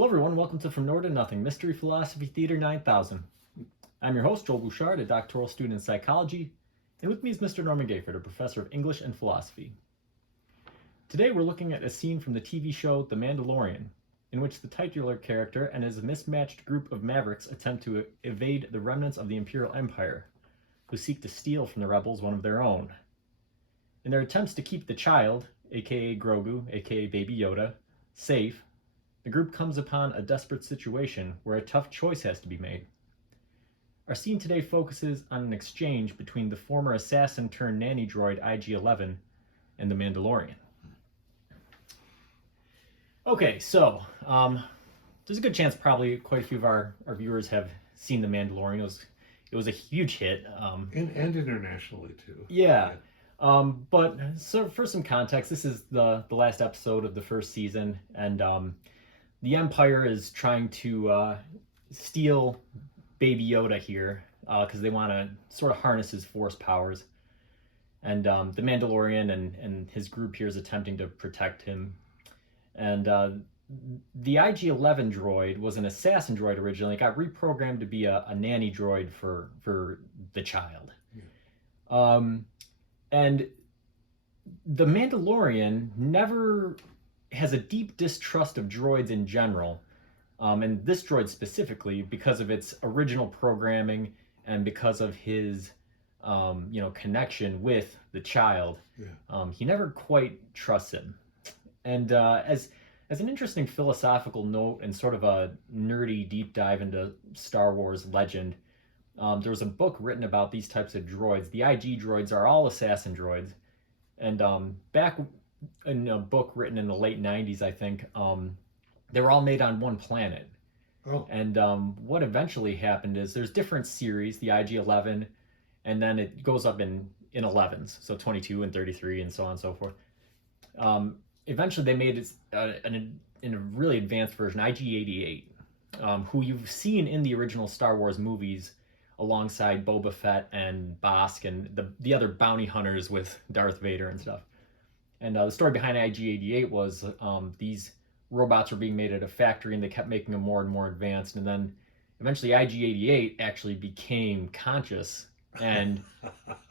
Hello everyone, welcome to From Nowhere to Nothing, Mystery Philosophy Theater 9000. I'm your host, Joel Bouchard, a doctoral student in psychology, and with me is Mr. Norman Gayford, a professor of English and philosophy. Today we're looking at a scene from the TV show The Mandalorian, in which the titular character and his mismatched group of mavericks attempt to evade the remnants of the Imperial Empire, who seek to steal from the rebels one of their own. In their attempts to keep the child, aka Grogu, aka Baby Yoda, safe, the group comes upon a desperate situation where a tough choice has to be made. Our scene today focuses on an exchange between the former assassin turned nanny droid IG-11 and the Mandalorian. Okay, so there's a good chance probably quite a few of our viewers have seen The Mandalorian. It was a huge hit. And internationally too. Yeah. But so for some context, this is the last episode of the first season, and the Empire is trying to steal Baby Yoda here because they want to sort of harness his force powers. And the Mandalorian and his group here is attempting to protect him. And the IG-11 droid was an assassin droid originally. It got reprogrammed to be a nanny droid for the child. Yeah. And the Mandalorian never has a deep distrust of droids in general, and this droid specifically because of its original programming and because of his connection with the child. Yeah. He never quite trusts him. And as an interesting philosophical note and sort of a nerdy deep dive into Star Wars legend, there was a book written about these types of droids. The IG droids are all assassin droids, and back in a book written in the late 90s, I think, they were all made on one planet. Oh. And what eventually happened is there's different series, the IG-11, and then it goes up in 11s, so 22 and 33 and so on and so forth. Eventually they made it in a really advanced version, IG-88, who you've seen in the original Star Wars movies alongside Boba Fett and Bossk and the other bounty hunters with Darth Vader and stuff. And the story behind IG-88 was these robots were being made at a factory and they kept making them more and more advanced. And then eventually IG-88 actually became conscious and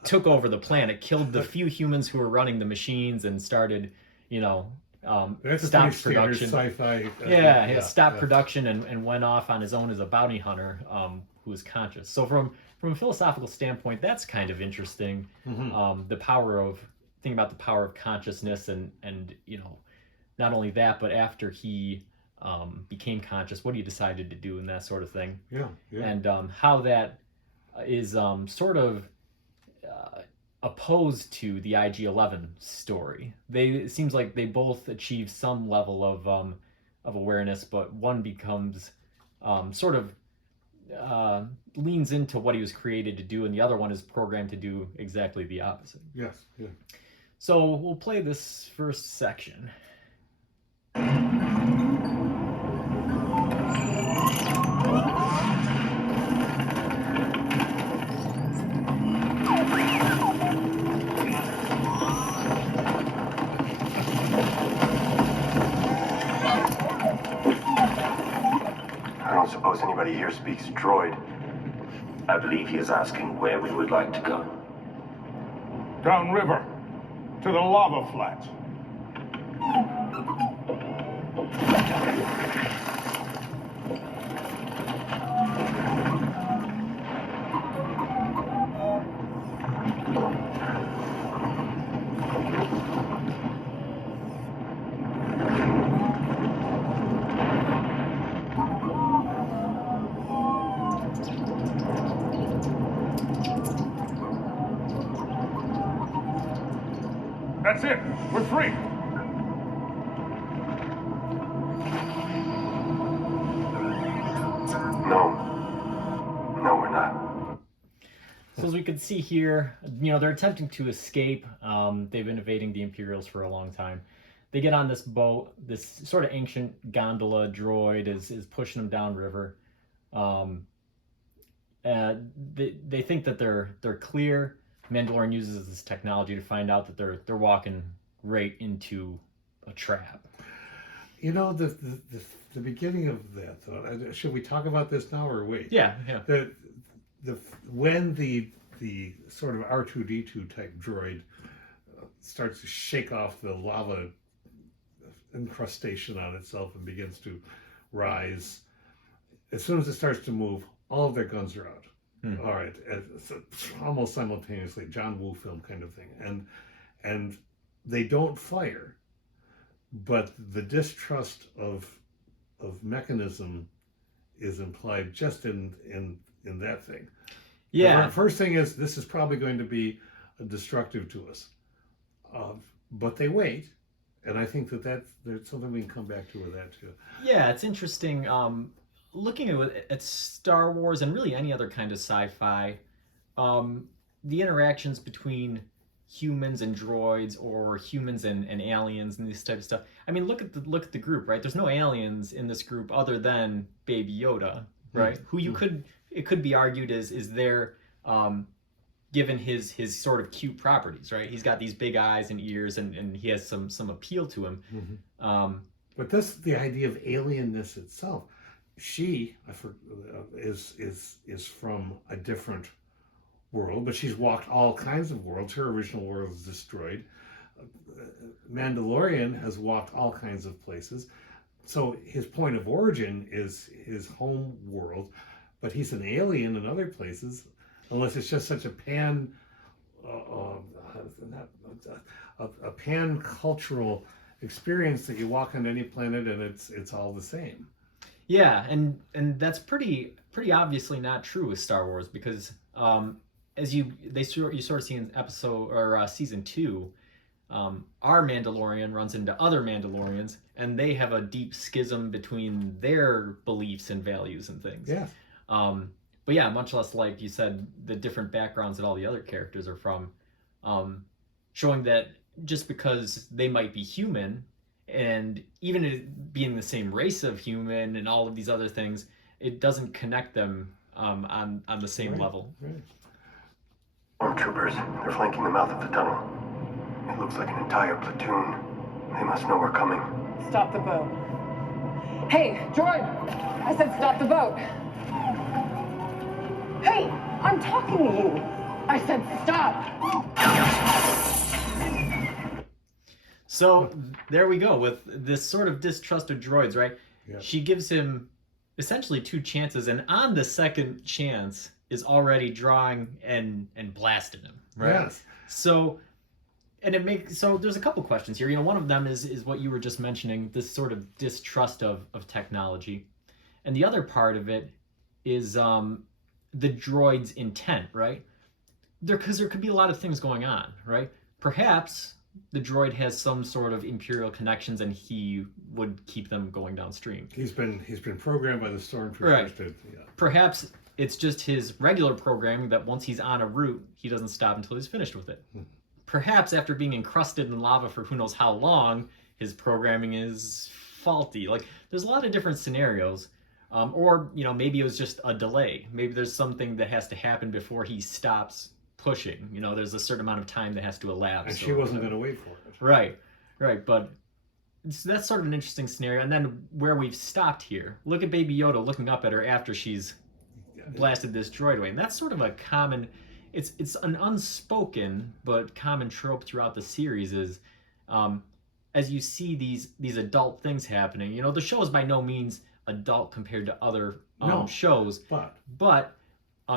took over the planet, killed the few humans who were running the machines and started, stopped production. Sci-fi. Stopped production and went off on his own as a bounty hunter who was conscious. So from a philosophical standpoint, that's kind of interesting. Mm-hmm. Thinking about the power of consciousness and not only that, but after he became conscious, what he decided to do and that sort of thing. Yeah. And how that is sort of opposed to the IG-11 story. It seems like they both achieve some level of awareness, but one becomes sort of leans into what he was created to do, and the other one is programmed to do exactly the opposite. Yes. Yeah. So we'll play this first section. I don't suppose anybody here speaks droid. I believe he is asking where we would like to go. Downriver, to the lava flats. That's it. We're free. No, we're not. So as we can see here, they're attempting to escape. They've been evading the Imperials for a long time. They get on this boat. This sort of ancient gondola droid is pushing them downriver. They think that they're clear. Mandalorian uses this technology to find out that they're walking right into a trap. You know, the beginning of that, though, should we talk about this now or wait? Yeah. When the sort of R2D2 type droid starts to shake off the lava incrustation on itself and begins to rise, as soon as it starts to move, all of their guns are out. All right, so almost simultaneously, John Woo film kind of thing, and they don't fire, but the distrust of mechanism is implied just in that thing. Yeah. The first thing is, this is probably going to be destructive to us, but they wait, and I think there's something we can come back to with that too. Yeah, it's interesting. Looking at Star Wars and really any other kind of sci-fi, the interactions between humans and droids, or humans and aliens, and this type of stuff. I mean, look at the group, right? There's no aliens in this group other than Baby Yoda, right? Who it could be argued is there, given his sort of cute properties, right? He's got these big eyes and ears, and he has some appeal to him. But that's the idea of alienness itself. She is from a different world, but she's walked all kinds of worlds. Her original world is destroyed. Mandalorian has walked all kinds of places. So his point of origin is his home world, but he's an alien in other places, unless it's just such a pan-cultural experience that you walk on any planet and it's all the same. Yeah, and that's pretty obviously not true with Star Wars, because as you sort of see in episode or season 2, our Mandalorian runs into other Mandalorians, and they have a deep schism between their beliefs and values and things. Yeah. But yeah, much less, like you said, the different backgrounds that all the other characters are from, showing that just because they might be human, and even it being the same race of human and all of these other things, it doesn't connect them on the same level. Right. Stormtroopers, they're flanking the mouth of the tunnel. It looks like an entire platoon. They must know we're coming. Stop the boat. Hey, droid! I said stop the boat. Hey, I'm talking to you. I said stop. So there we go with this sort of distrust of droids, right? Yeah. She gives him essentially 2 chances, and on the second chance is already drawing and blasting him, right? Yes. So there's a couple questions here. You know, one of them is what you were just mentioning, this sort of distrust of technology, and the other part of it is the droid's intent, right? Because there could be a lot of things going on, right? Perhaps the droid has some sort of imperial connections, and he would keep them going downstream. He's been programmed by the stormtroopers. Right. Yeah. Perhaps it's just his regular programming that once he's on a route, he doesn't stop until he's finished with it. Perhaps after being encrusted in lava for who knows how long, his programming is faulty. Like, there's a lot of different scenarios. Or, you know, maybe it was just a delay. Maybe there's something that has to happen before he stops pushing. You know, there's a certain amount of time that has to elapse. And she wasn't going to wait for it. Right. But that's sort of an interesting scenario. And then where we've stopped here, look at Baby Yoda looking up at her after she's blasted this droid away. And that's sort of a common, it's an unspoken but common trope throughout the series is, as you see these adult things happening, you know, the show is by no means adult compared to other shows. But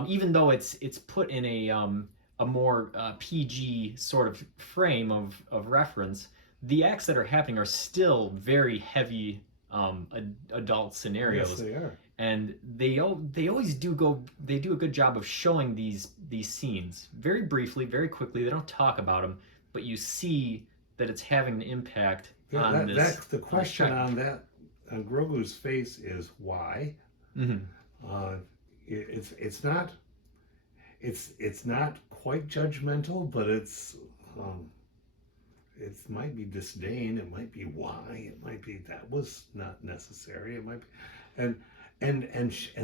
even though it's put in a more PG sort of frame of reference, the acts that are happening are still very heavy adult scenarios. Yes, they are. And they always do a good job of showing these scenes very briefly, very quickly. They don't talk about them, but you see that it's having an impact on this. That's the question on Grogu's face is why. Mm-hmm. It's not quite judgmental, but it might be disdain. It might be why. It might be that was not necessary. It might be, and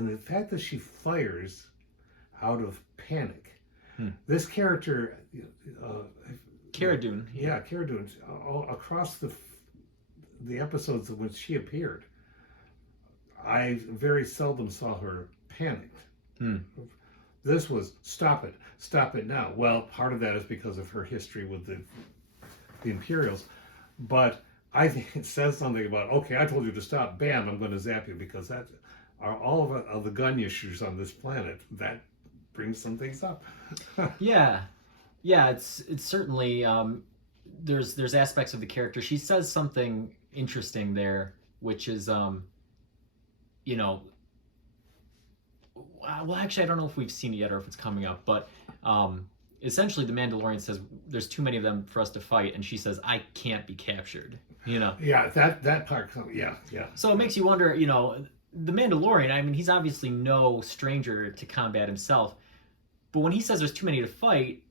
the fact that she fires out of panic. This character, Cara Dune. Cara Dune, across the episodes in which she appeared, I very seldom saw her panicked. This was stop it now. Well, part of that is because of her history with the Imperials, but I think it says something about, okay, I told you to stop, bam, I'm going to zap you, because that are all of the gun issues on this planet. That brings some things up. Yeah, it's certainly there's aspects of the character. She says something interesting there, which is you know, well, actually, I don't know if we've seen it yet or if it's coming up, but essentially the Mandalorian says there's too many of them for us to fight, and she says, I can't be captured, you know. Yeah, that part, yeah. So it makes you wonder, you know, the Mandalorian, I mean, he's obviously no stranger to combat himself, but when he says there's too many to fight,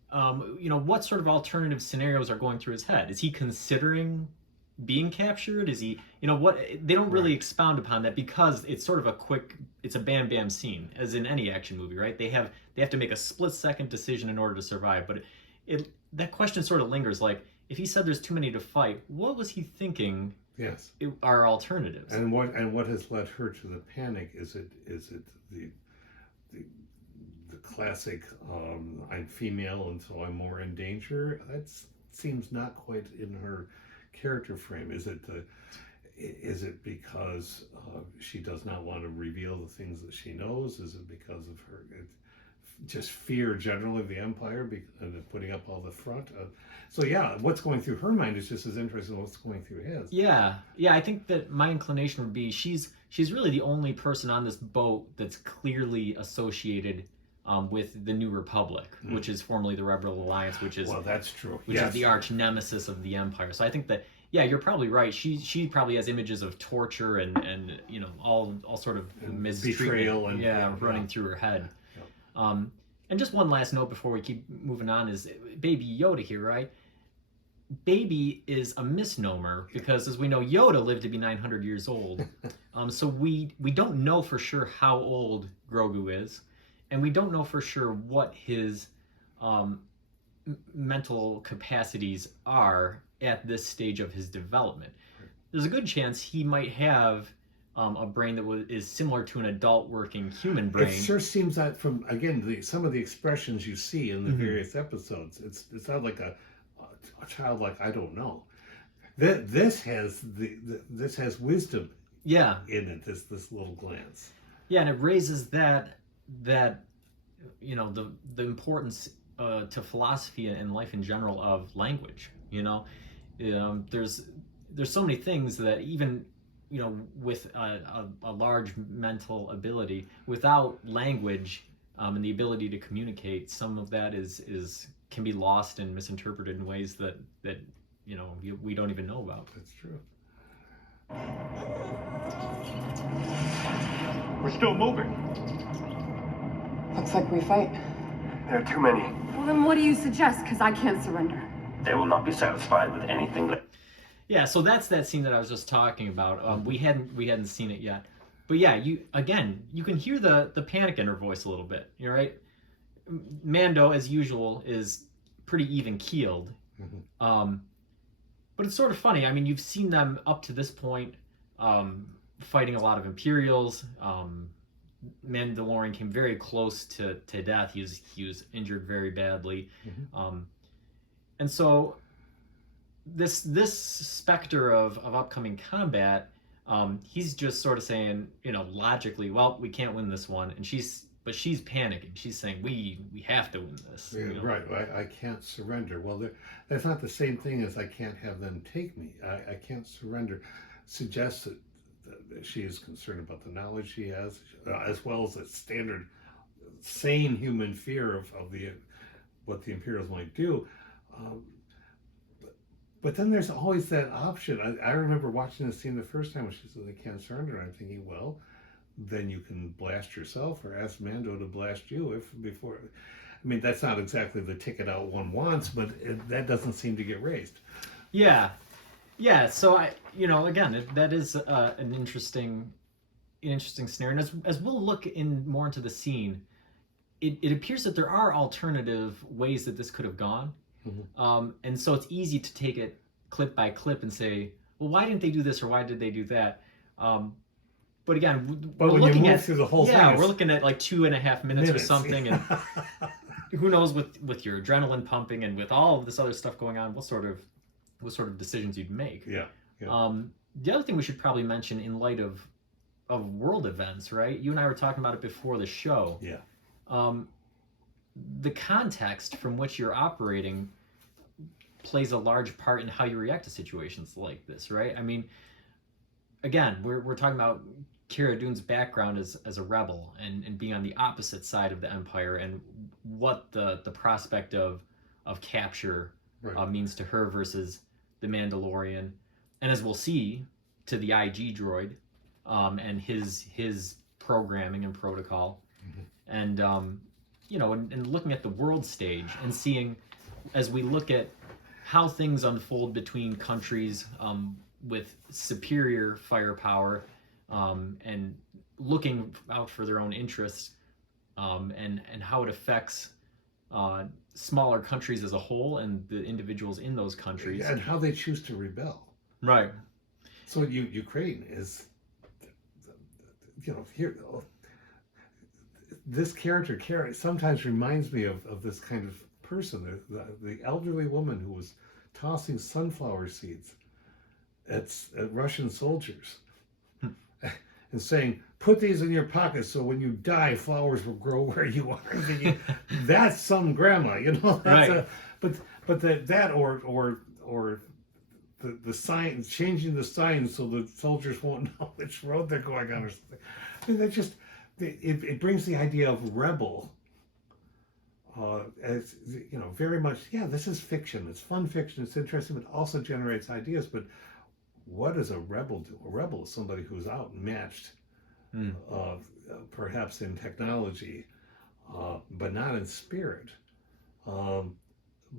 you know, what sort of alternative scenarios are going through his head? Is he considering being captured? Is he, you know, what, they don't really expound upon that, because it's sort of it's a bam bam scene, as in any action movie, right? They have to make a split second decision in order to survive, but that question sort of lingers, like, if he said there's too many to fight, what was he thinking? Yes. Are alternatives. And what has led her to the panic? Is it the classic I'm female and so I'm more in danger? That seems not quite in her character frame. Is it because she does not want to reveal the things that she knows? Is it because of her just fear generally of the Empire and putting up all the front? So yeah, what's going through her mind is just as interesting as what's going through his. Yeah, I think that my inclination would be she's really the only person on this boat that's clearly associated with the New Republic, which is formerly the Rebel Alliance, which is, well, that's true. Which is the arch nemesis of the Empire. So I think that, yeah, you're probably right. She probably has images of torture and you know, all sort of mistreatment, betrayal and running through her head. Yeah. And just one last note before we keep moving on is Baby Yoda here, right? Baby is a misnomer, because as we know, Yoda lived to be 900 years old. So we don't know for sure how old Grogu is, and we don't know for sure what his mental capacities are at this stage of his development. There's a good chance he might have a brain that is similar to an adult working human brain. It sure seems that from, again, some of the expressions you see in the various episodes, it's not like a child like, I don't know. This has wisdom in it, this little glance. Yeah, and it raises that you know, the importance to philosophy and life in general of language. You know, there's so many things that even, you know, with a large mental ability, without language and the ability to communicate, some of that can be lost and misinterpreted in ways that you know, we don't even know about. That's true. We're still moving. Looks like we fight. There are too many. Well, then what do you suggest? Because I can't surrender. They will not be satisfied with anything that... Yeah, so that's that scene that I was just talking about. We hadn't seen it yet, but yeah, you can hear the panic in her voice a little bit. You're right. Mando, as usual, is pretty even keeled, but it's sort of funny. I mean, you've seen them up to this point fighting a lot of Imperials. Mandalorian came very close to death. He was injured very badly, and so this specter of upcoming combat, he's just sort of saying, you know, logically, well, we can't win this one, and she's panicking. She's saying we have to win this. Yeah, you know? right. I can't surrender. Well, that's not the same thing as I can't have them take me. I can't surrender. Suggests that she is concerned about the knowledge she has, as well as a standard sane human fear of what the Imperials might do. But then there's always that option. I remember watching the scene the first time when she said they can't surrender, and I'm thinking, well, then you can blast yourself or ask Mando to blast you before. I mean, that's not exactly the ticket out one wants, but that doesn't seem to get raised. Yeah. So again, that is an interesting scenario. And as we'll look more into the scene, it appears that there are alternative ways that this could have gone. And so it's easy to take it clip by clip and say, well, why didn't they do this or why did they do that? But again, But we're when you looking move at through the whole thing, yeah, it's we're looking at like 2.5 minutes or something, and who knows with your adrenaline pumping and with all of this other stuff going on, what sort of decisions you'd make. Yeah. Yeah. The other thing we should probably mention in light of world events, right? You and I were talking about it before the show. Yeah. The context from which you're operating plays a large part in how you react to situations like this, right? I mean, again, we're talking about Cara Dune's background as a rebel and being on the opposite side of the Empire, and what the prospect of capture Right. means to her versus the Mandalorian, and as we'll see, to the IG droid, and his programming and protocol, and and looking at the world stage and seeing, as we look at how things unfold between countries with superior firepower, and looking out for their own interests, and how it affects smaller countries as a whole and the individuals in those countries. And how they choose to rebel. Right. So Ukraine is, here. This character sometimes reminds me of this kind of person, the elderly woman who was tossing sunflower seeds at Russian soldiers and saying, "Put these in your pockets so when you die, flowers will grow where you are." That's some grandma, That's right. But that or the sign, changing the signs so the soldiers won't know which road they're going on or something. I mean, it brings the idea of rebel as very much. Yeah, this is fiction. It's fun fiction. It's interesting, but also generates ideas. But what does a rebel do? A rebel is somebody who's outmatched, perhaps in technology, but not in spirit.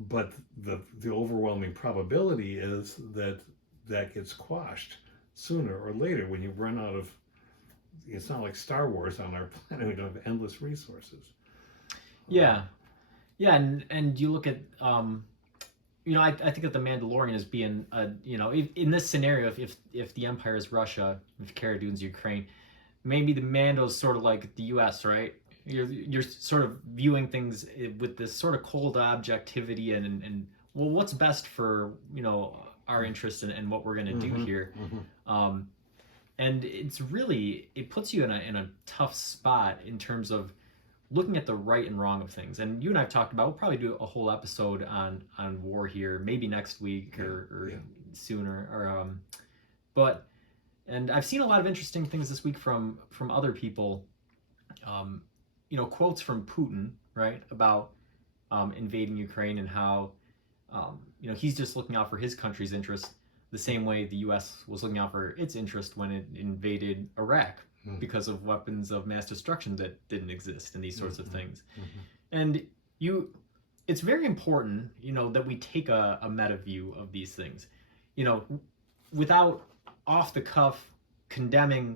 But the overwhelming probability is that gets quashed sooner or later when you run out of. It's not like Star Wars on our planet. We don't have endless resources. Yeah, and you look at I think that the Mandalorian is being in this scenario, if the Empire is Russia, if Cara Dune's Ukraine, maybe the Mando's sort of like the U.S., right? You're sort of viewing things with this sort of cold objectivity and well, what's best for our interest and what we're going to do here. And it puts you in a tough spot in terms of looking at the right and wrong of things. And you and I've talked about, we'll probably do a whole episode on war here, maybe next week or sooner. And I've seen a lot of interesting things this week from other people. Quotes from Putin, right, about invading Ukraine and how he's just looking out for his country's interest, the same way the U.S. was looking out for its interest when it invaded Iraq because of weapons of mass destruction that didn't exist and these sorts of things. And it's very important, that we take a meta view of these things, without off the cuff condemning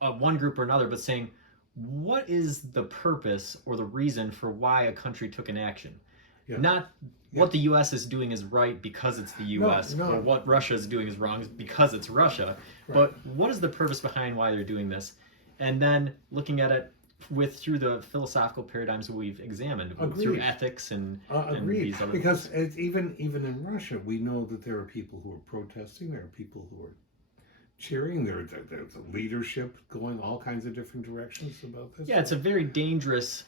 one group or another, but saying, what is the purpose or the reason for why a country took an action? Yeah. Not what the U.S. is doing is right because it's the U.S. or what Russia is doing is wrong because it's Russia. Right. But what is the purpose behind why they're doing this? And then looking at it through the philosophical paradigms that we've examined, through ethics and these other because even in Russia, we know that there are people who are protesting. There are people who are cheering. There's leadership going all kinds of different directions about this. Yeah, it's a very dangerous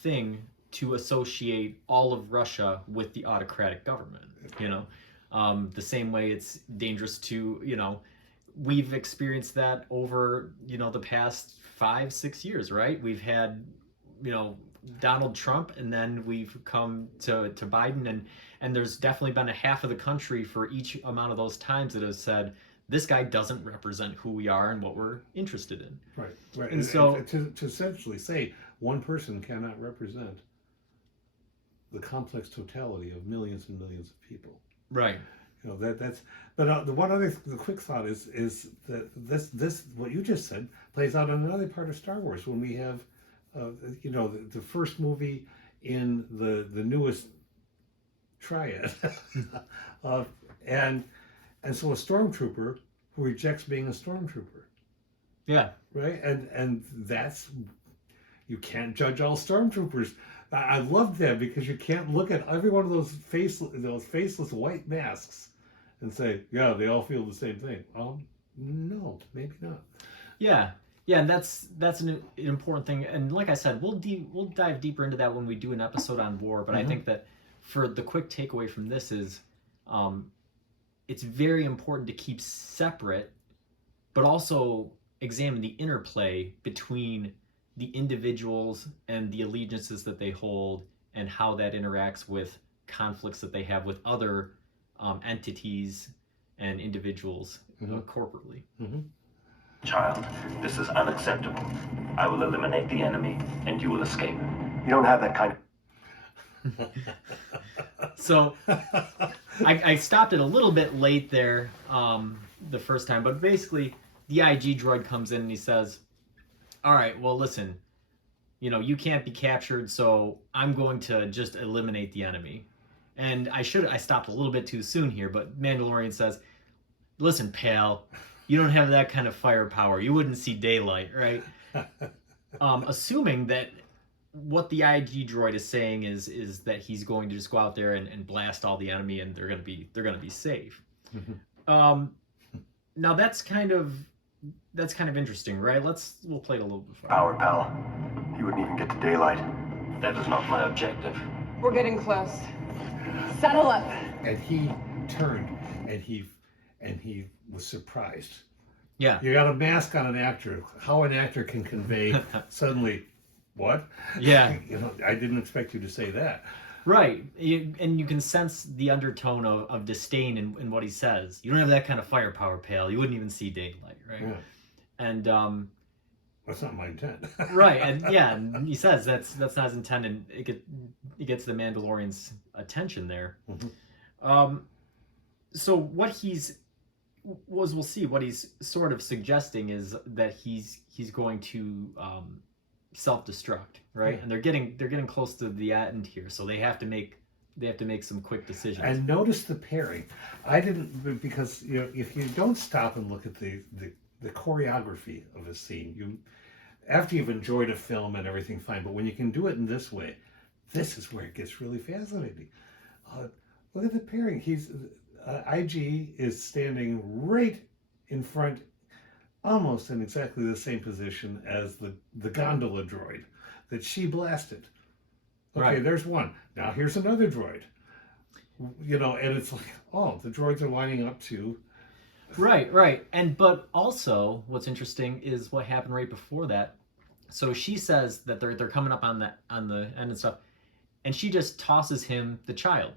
thing to associate all of Russia with the autocratic government. The same way it's dangerous to we've experienced that over the past 5-6 years, right? We've had Donald Trump, and then we've come to Biden, and there's definitely been a half of the country for each amount of those times that has said, this guy doesn't represent who we are and what we're interested in. Right. And so to essentially say one person cannot represent the complex totality of millions and millions of people. Right. That's. But the quick thought is that this what you just said plays out in another part of Star Wars when we have, the first movie in the newest triad, and And so a stormtrooper who rejects being a stormtrooper, Yeah. right? And that's, you can't judge all stormtroopers. I love that because you can't look at every one of those faceless white masks and say, yeah, they all feel the same thing. No, maybe not. Yeah. Yeah, and that's an important thing. And like I said, we'll dive deeper into that when we do an episode on war. But I think that for the quick takeaway from this is, it's very important to keep separate, but also examine the interplay between the individuals and the allegiances that they hold, and how that interacts with conflicts that they have with other entities and individuals corporately. Child, this is unacceptable. I will eliminate the enemy, and you will escape. You don't have that kind of... So I stopped it a little bit late there the first time, but basically the IG droid comes in and he says, all right, well, listen, you can't be captured, so I'm going to just eliminate the enemy. And I stopped a little bit too soon here, but Mandalorian says, listen, pal, you don't have that kind of firepower. You wouldn't see daylight, right? Assuming that what the IG droid is saying is that he's going to just go out there and blast all the enemy, and they're gonna be safe. Now that's kind of interesting, right? We'll play it a little bit further. Power, pal. You wouldn't even get to daylight. That is not my objective. We're getting close. Settle up. And he turned and he was surprised. Yeah. You got a mask on an actor. How an actor can convey suddenly, what? Yeah. I didn't expect you to say that. Right. And you can sense the undertone of disdain in what he says. You don't have that kind of firepower, pal. You wouldn't even see daylight, right? Yeah. And That's not my intent. right, and he says that's not his intent, and it gets the Mandalorian's attention there. So what we'll see what he's sort of suggesting is that he's going to self-destruct, right? Yeah. And they're getting close to the end here, so they have to make some quick decisions. And notice the pairing. I didn't, because if you don't stop and look at the choreography of a scene, after you've enjoyed a film and everything, fine. But when you can do it in this way, this is where it gets really fascinating. Look at the pairing. IG is standing right in front, almost in exactly the same position as the gondola droid that she blasted. Okay, Right. There's one. Now here's another droid. And it's like, oh, the droids are lining up to... Right. But also what's interesting is what happened right before that. So she says that they're coming up on the end and stuff, and she just tosses him the child,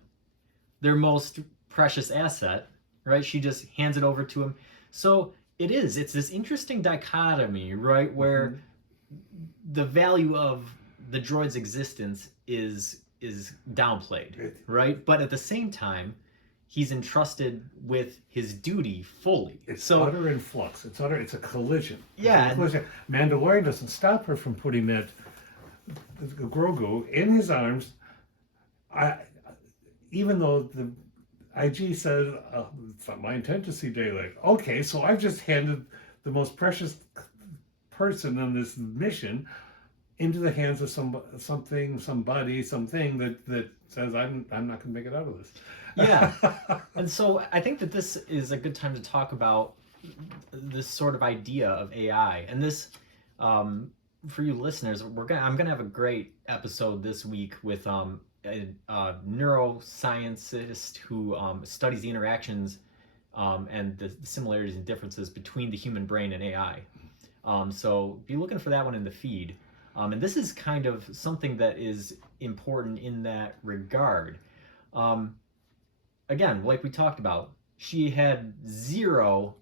their most precious asset, right? She just hands it over to him. So it's this interesting dichotomy, right, where the value of the droid's existence is downplayed, right? But at the same time, he's entrusted with his duty fully. It's utter in flux. It's a collision. Yeah. Mandalorian doesn't stop her from putting that Grogu in his arms. Even though the IG said, it's not my intent to see daylight. Okay, so I've just handed the most precious person on this mission into the hands of something that says I'm not going to make it out of this. Yeah. And so I think that this is a good time to talk about this sort of idea of AI. And this, for you listeners, I'm gonna have a great episode this week with a neuroscientist who studies the interactions and the similarities and differences between the human brain and AI. So be looking for that one in the feed. And this is kind of something that is important in that regard. Again, like we talked about, she had zero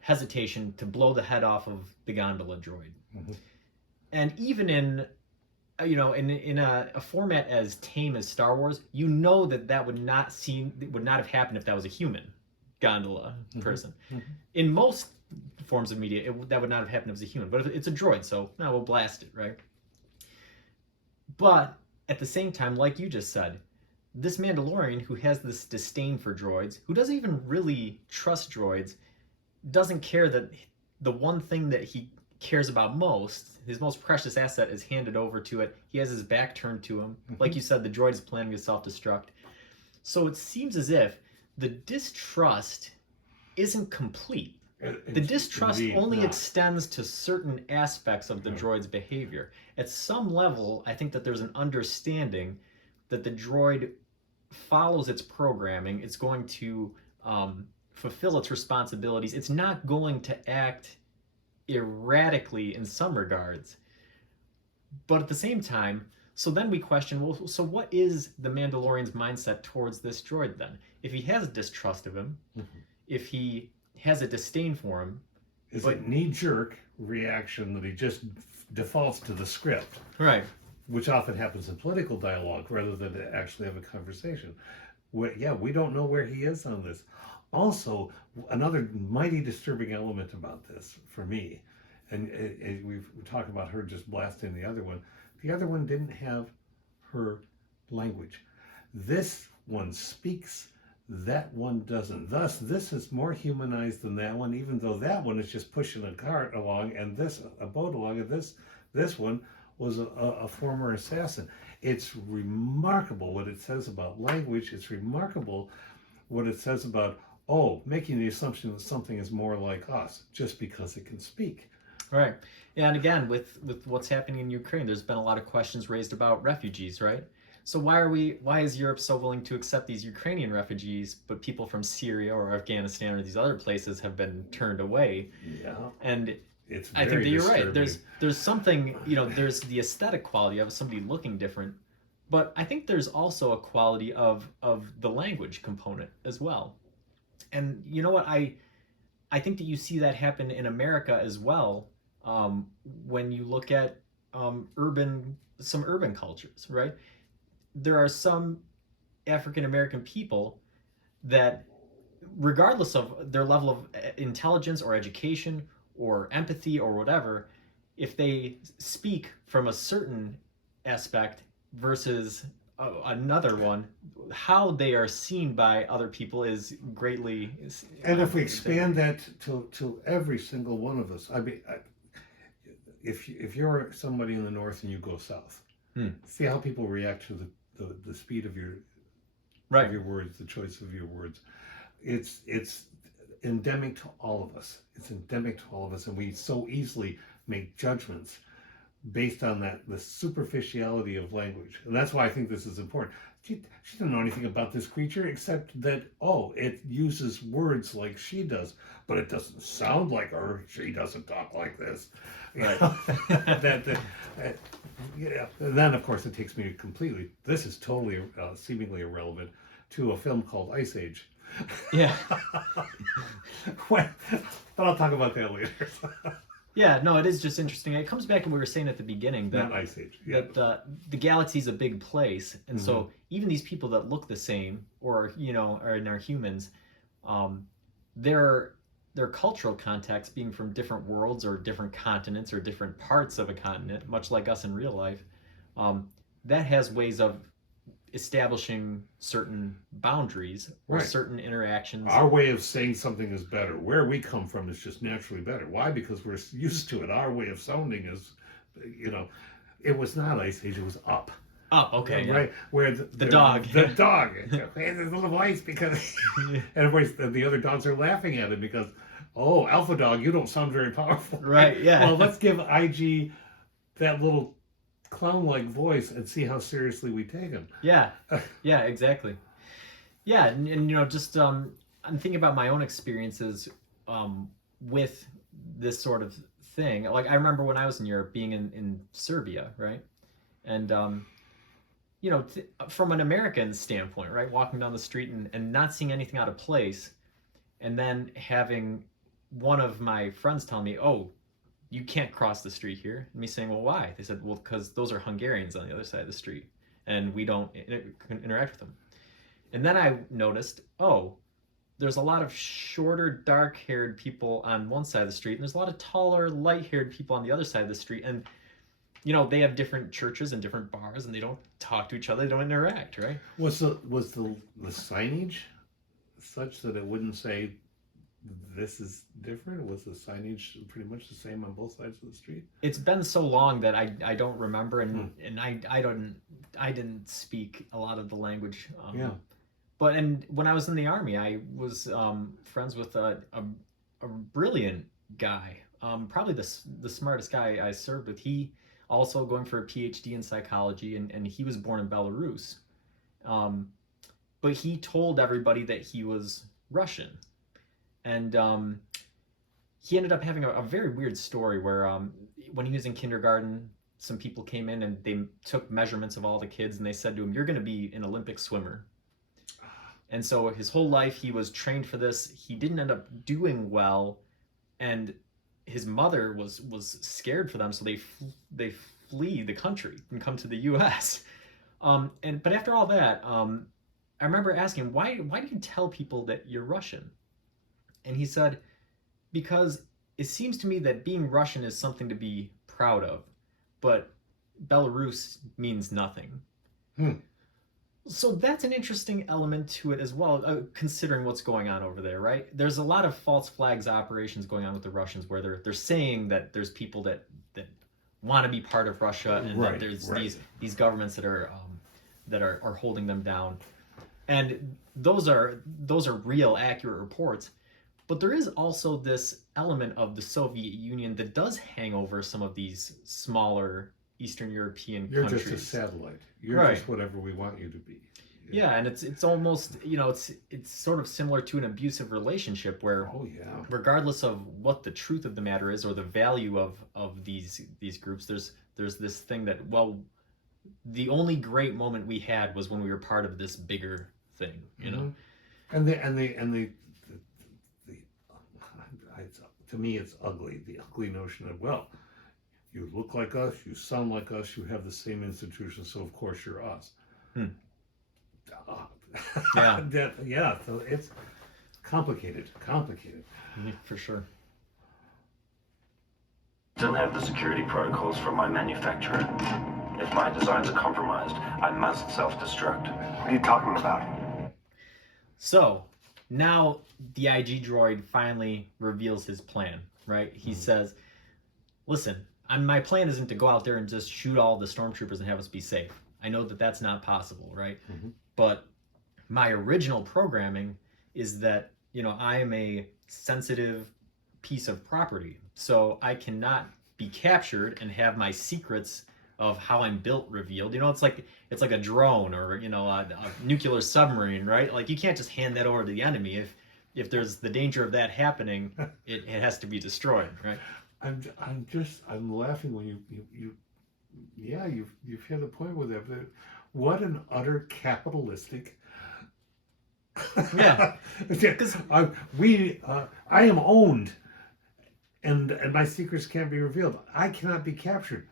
hesitation to blow the head off of the gondola droid. And even in a format as tame as Star Wars, that would not have happened if that was a human gondola person. In most forms of media, that would not have happened if it was a human. But it's a droid, so now we'll blast it, right? But at the same time, like you just said, this Mandalorian who has this disdain for droids, who doesn't even really trust droids, doesn't care that the one thing that he cares about most, his most precious asset, is handed over to it. He has his back turned to him. Like you said, the droid is planning to self-destruct. So it seems as if the distrust isn't complete. The distrust only extends to certain aspects of the droid's behavior. At some level, I think that there's an understanding that the droid follows its programming. It's going to fulfill its responsibilities. It's not going to act erratically in some regards. But at the same time, so then we question, well, so what is the Mandalorian's mindset towards this droid then? If he has a distrust of him, if he has a disdain for him. Is it knee-jerk reaction that he just defaults to the script? Right. Which often happens in political dialogue rather than to actually have a conversation. We don't know where he is on this. Also, another mighty disturbing element about this for me, and we've talked about her just blasting the other one didn't have her language. This one speaks, that one doesn't. Thus, this is more humanized than that one, even though that one is just pushing a cart along and a boat along, and this one was a former assassin. It's remarkable what it says about language. It's remarkable what it says about, making the assumption that something is more like us just because it can speak. Right. Yeah, and again, with what's happening in Ukraine, there's been a lot of questions raised about refugees, right? So why is Europe so willing to accept these Ukrainian refugees, but people from Syria or Afghanistan or these other places have been turned away? Yeah. And it's I think that you're right. disturbing. There's something, there's the aesthetic quality of somebody looking different, but I think there's also a quality of the language component as well. And you know what, I think that you see that happen in America as well, when you look at some urban cultures, right? There are some African American people that, regardless of their level of intelligence or education or empathy or whatever, if they speak from a certain aspect versus another one, how they are seen by other people is greatly. And if we expand that to every single one of us, I mean, if you're somebody in the north and you go south, see how people react to the speed of your of your words, the choice of your words. It's endemic to all of us. It's endemic to all of us, and we so easily make judgments based on the superficiality of language. And that's why I think this is important. She doesn't know anything about this creature except that, it uses words like she does, but it doesn't sound like her. She doesn't talk like this. Right. Yeah. And then, of course, it takes me completely, this is totally seemingly irrelevant, to a film called Ice Age. Yeah. But I'll talk about that later. Yeah, no, it is just interesting. It comes back to what we were saying at the beginning, that Not Ice Age. Yeah. that the galaxy's a big place, and so even these people that look the same, or are humans, their cultural context, being from different worlds or different continents or different parts of a continent, much like us in real life, that has ways of establishing certain boundaries or certain interactions. Our way of saying something is better. Where we come from is just naturally better. Why? Because we're used to it. Our way of sounding is, it was not Ice Age, it was Up. Up, okay. Right? Where the dog. The dog. There's a little voice because, and the other dogs are laughing at him because, Alpha Dog, you don't sound very powerful. Right, yeah. Well, let's give IG that little clown-like voice and see how seriously we take him. Yeah, exactly. Yeah, and just I'm thinking about my own experiences with this sort of thing. Like, I remember when I was in Europe, being in Serbia, right? And from an American standpoint, right, walking down the street and not seeing anything out of place, and then having one of my friends tell me, you can't cross the street here. And me saying, well, why? They said, well, because those are Hungarians on the other side of the street, and we don't interact with them. And then I noticed, there's a lot of shorter, dark-haired people on one side of the street, and there's a lot of taller, light-haired people on the other side of the street. And they have different churches and different bars, and they don't talk to each other. They don't interact, right? Was the signage such that it wouldn't say this is different? Was the signage pretty much the same on both sides of the street? It's been so long that I don't remember, and I didn't speak a lot of the language. Yeah. But when I was in the Army, I was friends with a brilliant guy, probably the smartest guy I served with. He also going for a PhD in psychology, and he was born in Belarus. But he told everybody that he was Russian. And he ended up having a very weird story where when he was in kindergarten, some people came in and they took measurements of all the kids, and they said to him, "You're going to be an Olympic swimmer." And so his whole life he was trained for this. He didn't end up doing well, and his mother was scared for them, so they flee the country and come to the U.S. But after all that, I remember asking him, why do you tell people that you're Russian? And he said, because it seems to me that being Russian is something to be proud of, but Belarus means nothing. So that's an interesting element to it as well, considering what's going on over there, right? There's a lot of false flags operations going on with the Russians where they're saying that there's people that want to be part of Russia, and that there's these governments that are holding them down. And those are real, accurate reports. But there is also this element of the Soviet Union that does hang over some of these smaller Eastern European countries. You're just a satellite. You're just whatever we want you to be. Yeah, and it's almost, it's sort of similar to an abusive relationship where regardless of what the truth of the matter is or the value of these groups, there's this thing that, well, the only great moment we had was when we were part of this bigger thing, you know. And the to me it's ugly. The ugly notion of, well, you look like us, you sound like us, you have the same institutions, so of course you're us. So it's complicated. For sure. Don't have the security protocols from my manufacturer. If my designs are compromised, I must self-destruct. What are you talking about? So now the IG droid finally reveals his plan, right? He says, listen, my plan isn't to go out there and just shoot all the stormtroopers and have us be safe. I know that that's not possible, right? But my original programming is that, I am a sensitive piece of property. So I cannot be captured and have my secrets of how I'm built revealed. It's like a drone or, a nuclear submarine, right? Like you can't just hand that over to the enemy. If there's the danger of that happening, it has to be destroyed, right? I'm laughing when you've hit a point with that. But what an utter capitalistic. Yeah. I am owned, and my secrets can't be revealed. I cannot be captured.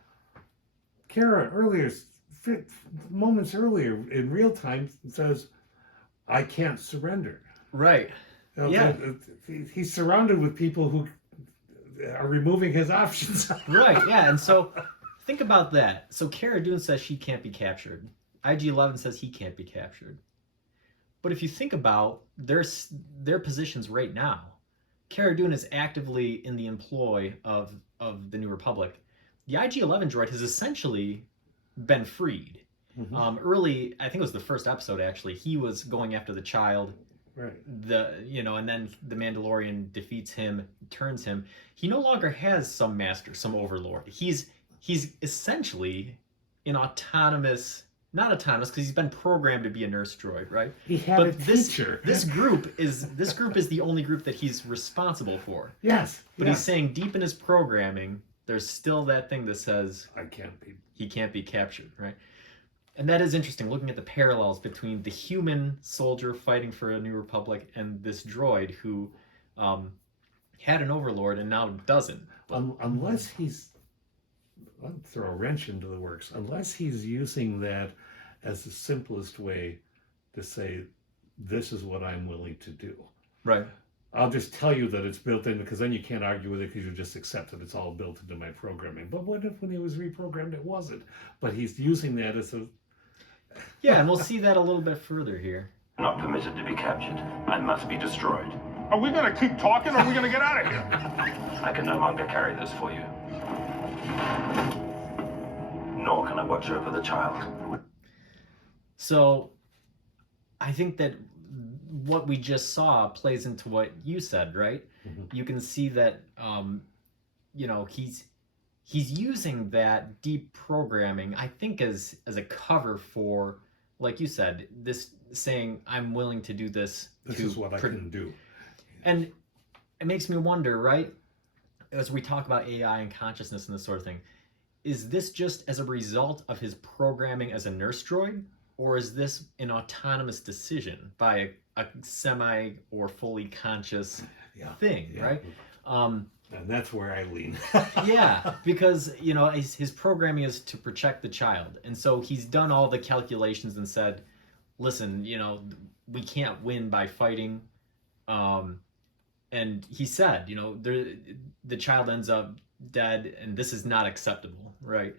Kara moments earlier in real time says, I can't surrender. Right. He's surrounded with people who are removing his options. Right, yeah, and so think about that. So Cara Dune says she can't be captured. IG-11 says he can't be captured. But if you think about their positions right now, Cara Dune is actively in the employ of the New Republic. The IG-11 droid has essentially been freed. Early, I think it was the first episode actually, he was going after the child. Right. And then the Mandalorian defeats him, turns him. He no longer has some master, some overlord. He's essentially an autonomous, not autonomous because he's been programmed to be a nurse droid, right? He had a teacher. This group is the only group that he's responsible for. Yes. But he's saying deep in his programming, there's still that thing that says he can't be captured, right? And that is interesting, looking at the parallels between the human soldier fighting for a New Republic and this droid who had an overlord and now doesn't. Unless he's, I'll throw a wrench into the works, unless he's using that as the simplest way to say, this is what I'm willing to do. Right. I'll just tell you that it's built in, because then you can't argue with it, because you just accept that it's all built into my programming. But what if when he was reprogrammed it wasn't? But he's using that as a... Yeah, and we'll see that a little bit further here. Not permitted to be captured. I must be destroyed. Are we gonna keep talking or are we gonna get out of here? I can no longer carry this for you. Nor can I watch over the child. So I think that what we just saw plays into what you said, right? Mm-hmm. You can see that you know, he's using that deep programming, I think, as a cover for, like you said, this saying, I'm willing to do this. This is what I can do. And it makes me wonder, right? As we talk about AI and consciousness and this sort of thing, is this just as a result of his programming as a nurse droid? Or is this an autonomous decision by a semi or fully conscious thing, right? And that's where I lean. Yeah, because, you know, his programming is to protect the child. And so he's done all the calculations and said, listen, you know, we can't win by fighting. And he said, you know, the child ends up dead, and this is not acceptable, right?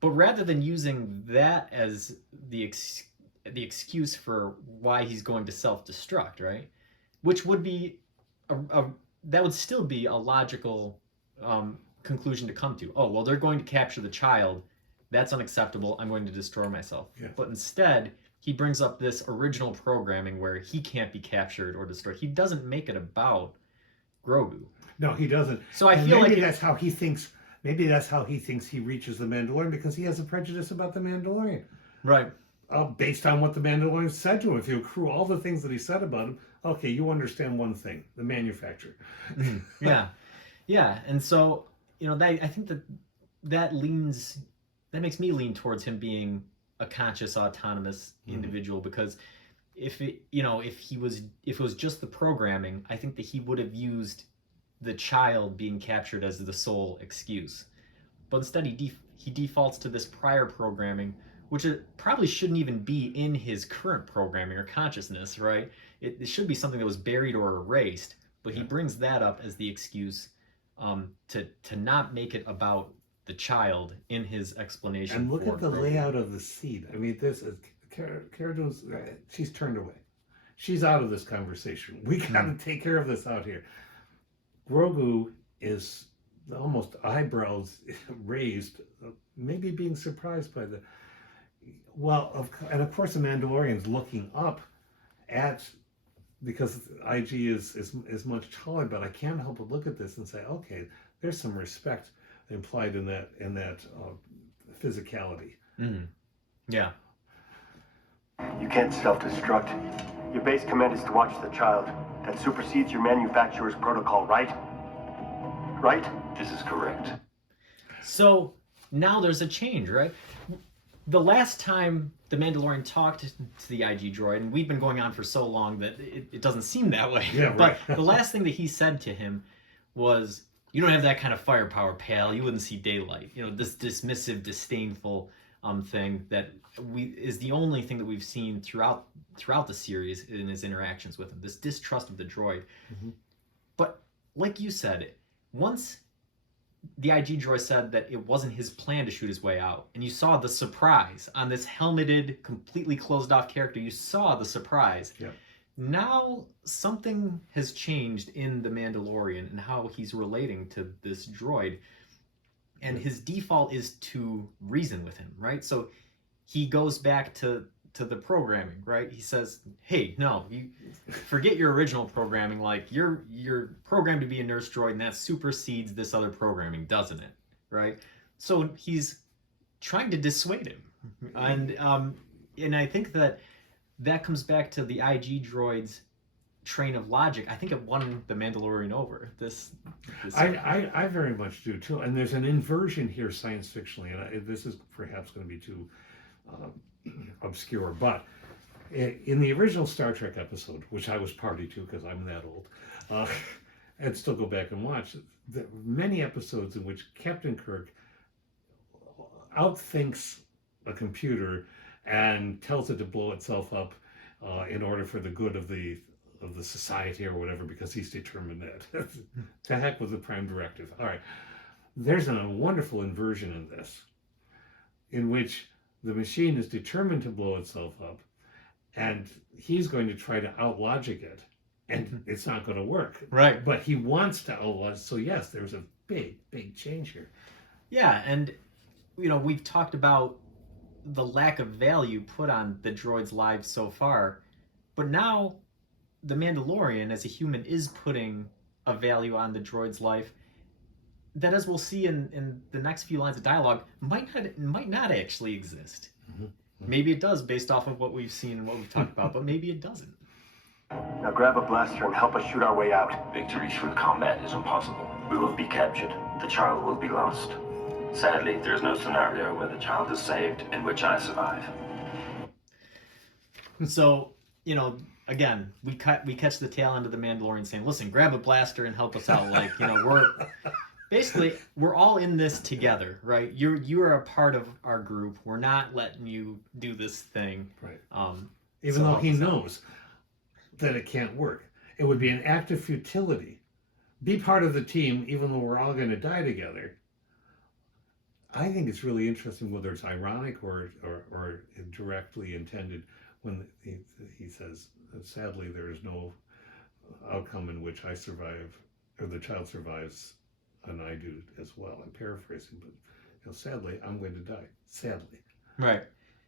But rather than using that as the excuse for why he's going to self-destruct, right? Which would be that would still be a logical conclusion to come to. Oh, well, they're going to capture the child. That's unacceptable. I'm going to destroy myself. Yeah. But instead, he brings up this original programming where he can't be captured or destroyed. He doesn't make it about Grogu. No, he doesn't. So I and feel maybe like that's how he thinks. Maybe that's how he thinks he reaches the Mandalorian, because he has a prejudice about the Mandalorian. right. Based on what the Mandalorian said to him. If you accrue all the things that he said about him, okay, you understand one thing: the manufacturer. Yeah, yeah, and so, you know, I think that makes me lean towards him being a conscious, autonomous individual, because if it was just the programming, I think that he would have used the child being captured as the sole excuse. But instead, he defaults to this prior programming, which it probably shouldn't even be in his current programming or consciousness, right? It should be something that was buried or erased, but he brings that up as the excuse to not make it about the child in his explanation. And look for at the Grogu. layout of the seed. I mean, this is Cara Dune's. She's turned away. She's out of this conversation. We got to take care of this out here. Grogu is almost eyebrows raised, maybe being surprised by the. Well, and of course, the Mandalorian's looking up at, because IG is much taller, but I can't help but look at this and say, okay, there's some respect implied in that physicality. Mm-hmm. Yeah. You can't self-destruct. Your base command is to watch the child. That supersedes your manufacturer's protocol, right? Right? This is correct. So now there's a change, right? The last time the Mandalorian talked to the IG droid, and we've been going on for so long that it doesn't seem that way. Yeah, right. But the last thing that he said to him was, "You don't have that kind of firepower, pal. You wouldn't see daylight." You know, this dismissive, disdainful thing that is the only thing that we've seen throughout the series in his interactions with him. This distrust of the droid. Mm-hmm. But like you said, once the IG droid said that it wasn't his plan to shoot his way out, and you saw the surprise on this helmeted, completely closed off character, you saw the surprise. Yeah. Now something has changed in the Mandalorian and how he's relating to this droid, and his default is to reason with him, right? So he goes back to the programming, right? He says, "Hey, no, you forget your original programming. Like you're programmed to be a nurse droid, and that supersedes this other programming, doesn't it?" Right? So he's trying to dissuade him, and I think that comes back to the IG droid's train of logic. I think it won the Mandalorian over. I very much do too. And there's an inversion here science fictionally, and this is perhaps going to be too obscure, but in the original Star Trek episode, which I was party to because I'm that old, I'd still go back and watch, there were many episodes in which Captain Kirk outthinks a computer and tells it to blow itself up in order for the good of the of the society or whatever, because he's determined that. To heck with the prime directive. All right. There's a wonderful inversion in this, in which the machine is determined to blow itself up, and he's going to try to outlogic it, and it's not going to work. Right. But he wants to outlogic. So yes, there's a big change here. Yeah, and we've talked about the lack of value put on the droids' lives so far, but now the Mandalorian as a human is putting a value on the droid's life that, as we'll see in the next few lines of dialogue, might not actually exist. Mm-hmm. Maybe it does, based off of what we've seen and what we've talked about, but maybe it doesn't. Now grab a blaster and help us shoot our way out. Victory through combat is impossible. We will be captured. The child will be lost. Sadly, there is no scenario where the child is saved in which I survive. So, again, we catch the tail end of the Mandalorian saying, "Listen, grab a blaster and help us out." Like, we're all in this together, right? You are a part of our group. We're not letting you do this thing. Right. Even though he knows that it can't work. It would be an act of futility. Be part of the team, even though we're all going to die together. I think it's really interesting whether it's ironic or directly intended when he says, "Sadly, there is no outcome in which I survive, or the child survives, and I do as well." I'm paraphrasing, but sadly, I'm going to die. Sadly. Right.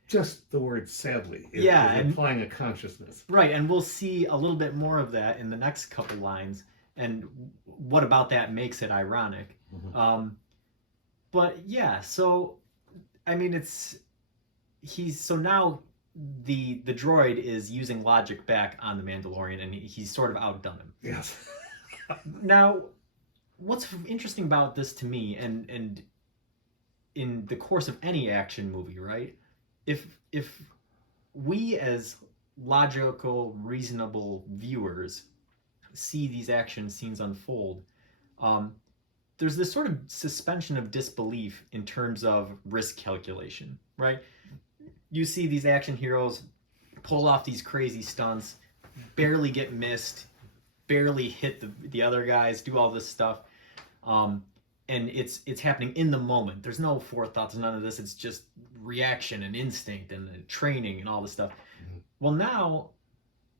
Just the word "sadly" is implying a consciousness. Right, and we'll see a little bit more of that in the next couple lines, and what about that makes it ironic. Mm-hmm. But yeah, so I mean, so now the droid is using logic back on the Mandalorian, and he's sort of outdone him. Yes. Now, what's interesting about this to me, and in the course of any action movie, right? If we as logical, reasonable viewers see these action scenes unfold, there's this sort of suspension of disbelief in terms of risk calculation, right? You see these action heroes pull off these crazy stunts, barely get missed, barely hit the other guys, do all this stuff, and it's happening in the moment. There's no forethoughts, none of this. It's just reaction and instinct and training and all this stuff. Mm-hmm. Well, now,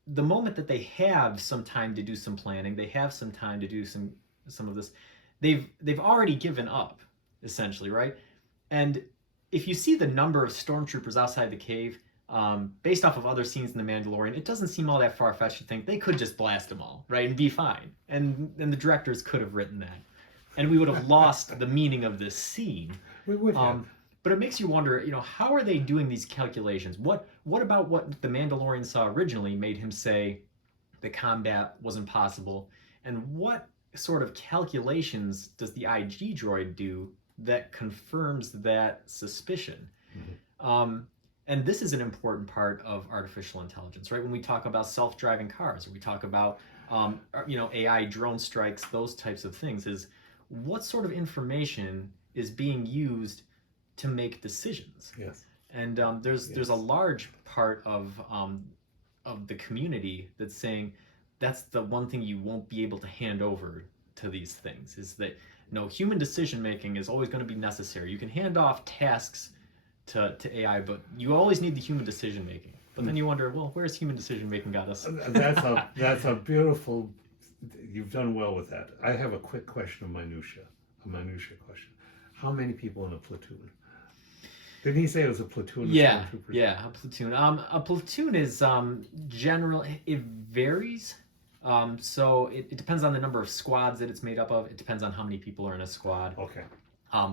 the moment that they have some time to do some planning, they have some time to do some of this, they've already given up, essentially, right? And if you see the number of stormtroopers outside the cave, based off of other scenes in The Mandalorian, it doesn't seem all that far-fetched to think they could just blast them all, right, and be fine. And the directors could have written that. And we would have lost the meaning of this scene. We would have. But it makes you wonder, how are they doing these calculations? What about what the Mandalorian saw originally made him say the combat was impossible? And what sort of calculations does the IG droid do that confirms that suspicion? Mm-hmm. And this is an important part of artificial intelligence, right? When we talk about self-driving cars, or we talk about AI drone strikes, those types of things, is what sort of information is being used to make decisions? Yes. And there's a large part of the community that's saying that's the one thing you won't be able to hand over to these things, is that human decision making is always going to be necessary. You can hand off tasks to AI, but you always need the human decision making. But then you wonder, well, where's human decision making got us? That's a beautiful. You've done well with that. I have a quick question of minutia question. How many people in a platoon? Didn't he say it was a platoon of stormtroopers? Yeah, a platoon. A platoon is generally, it varies. So it depends on the number of squads that it's made up of. It depends on how many people are in a squad. Okay.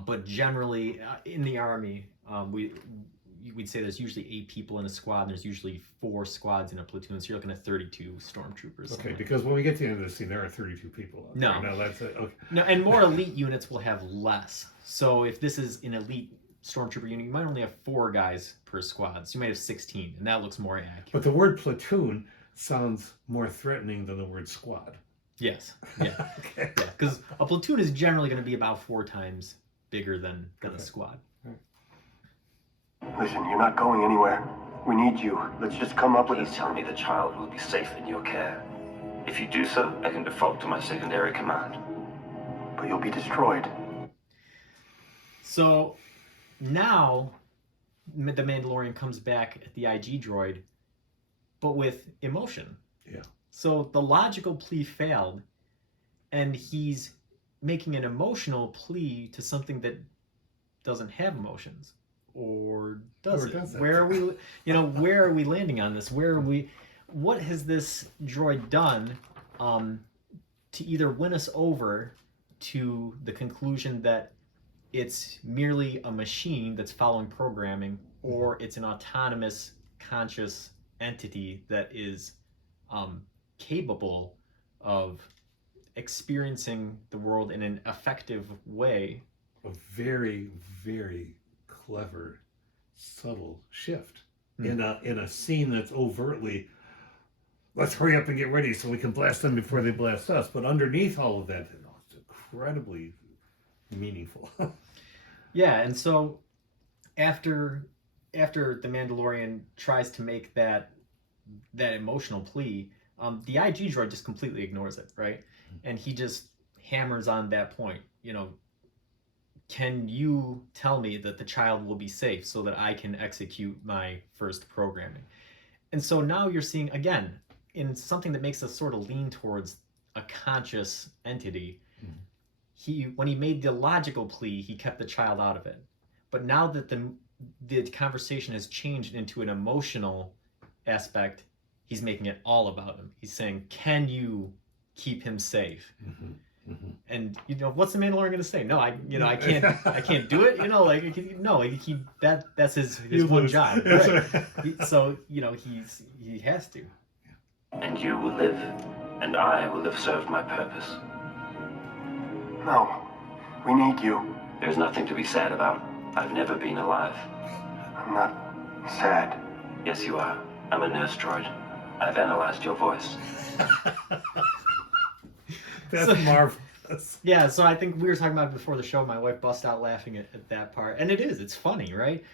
But generally, in the Army, we'd say there's usually 8 people in a squad, and there's usually 4 squads in a platoon, so you're looking at 32 stormtroopers. Okay, because when we get to the end of the scene, there are 32 people. No. No, that's it. Okay. No, and more elite units will have less. So if this is an elite stormtrooper unit, you might only have 4 guys per squad, so you might have 16, and that looks more accurate. But the word platoon sounds more threatening than the word squad. Yes. Yeah. Okay. Yeah, because a platoon is generally going to be about 4 times bigger than a squad. Listen, you're not going anywhere. We need you. Let's just come up with Please tell me the child will be safe in your care. If you do so, I can default to my secondary command. But you'll be destroyed. So now the Mandalorian comes back at the IG droid, but with emotion. Yeah. So the logical plea failed, and he's making an emotional plea to something that doesn't have emotions. Or does it? Where are we, where are we landing on this? What has this droid done to either win us over to the conclusion that it's merely a machine that's following programming, or it's an autonomous, conscious entity that is capable of experiencing the world in an effective way? A very, very clever, subtle shift in a scene that's overtly, let's hurry up and get ready so we can blast them before they blast us. But underneath all of that, it's incredibly meaningful. Yeah, and so after the Mandalorian tries to make that emotional plea, the IG droid just completely ignores it, right? And he just hammers on that point. Can you tell me that the child will be safe so that I can execute my first programming? And so now you're seeing, again, in something that makes us sort of lean towards a conscious entity, when he made the logical plea, he kept the child out of it. But now that the conversation has changed into an emotional aspect, he's making it all about him. He's saying, can you keep him safe? And what's the Mandalorian going to say? No, I can't do it. That's his one job. Right? So he has to. And you will live, and I will have served my purpose. No, we need you. There's nothing to be sad about. I've never been alive. I'm not sad. Yes, you are. I'm a nurse droid. I've analyzed your voice. That's marvelous. Yeah, so I think we were talking about it before the show. My wife bust out laughing at that part, and it's funny, right?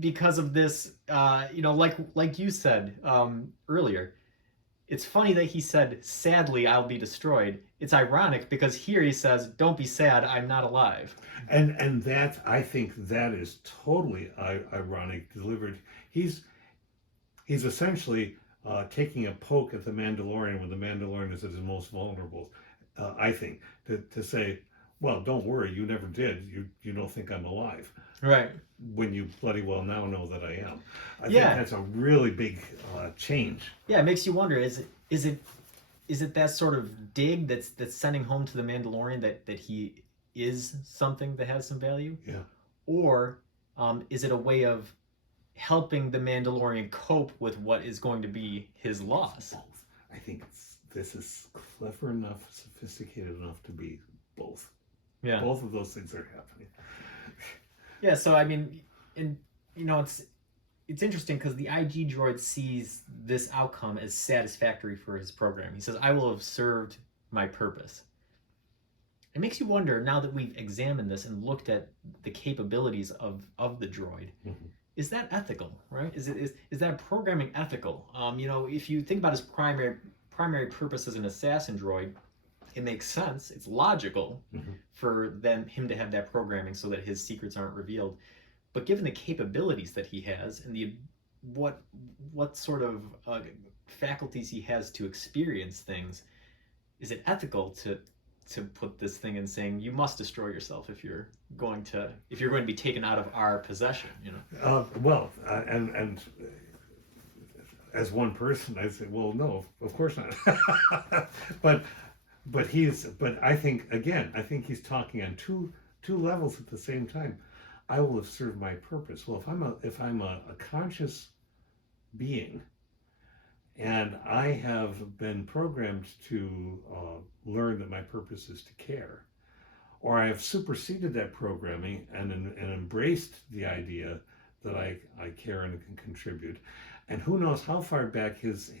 Because of this, like you said earlier, it's funny that he said, "Sadly, I'll be destroyed." It's ironic because here he says, "Don't be sad, I'm not alive." And that, I think that is totally ironic delivered. He's essentially taking a poke at the Mandalorian when the Mandalorian is at his most vulnerable. I think to say, well, don't worry, you never did. You don't think I'm alive, right? When you bloody well now know that I am. I think Yeah. that's a really big change. Yeah, it makes you wonder: is it that sort of dig that's sending home to the Mandalorian that he is something that has some value? Yeah. Or is it a way of helping the Mandalorian cope with what is going to be his loss? Both. I think this is clever enough, sophisticated enough to be both. Yeah. Both of those things are happening. Yeah, so I mean, it's interesting because the IG droid sees this outcome as satisfactory for his program. He says, "I will have served my purpose." It makes you wonder, now that we've examined this and looked at the capabilities of the droid, is that ethical, right? Is that programming ethical? If you think about his primary purpose as an assassin droid, it makes sense. It's logical for him to have that programming so that his secrets aren't revealed. But given the capabilities that he has and what sort of faculties he has to experience things, is it ethical to put this thing in saying you must destroy yourself if you're going to be taken out of our possession? And as one person, I say, well, no, of course not. but I think he's talking on two levels at the same time. I will have served my purpose. Well, if I'm a conscious being, and I have been programmed to learn that my purpose is to care, or I have superseded that programming and embraced the idea that I care and can contribute, and who knows how far back his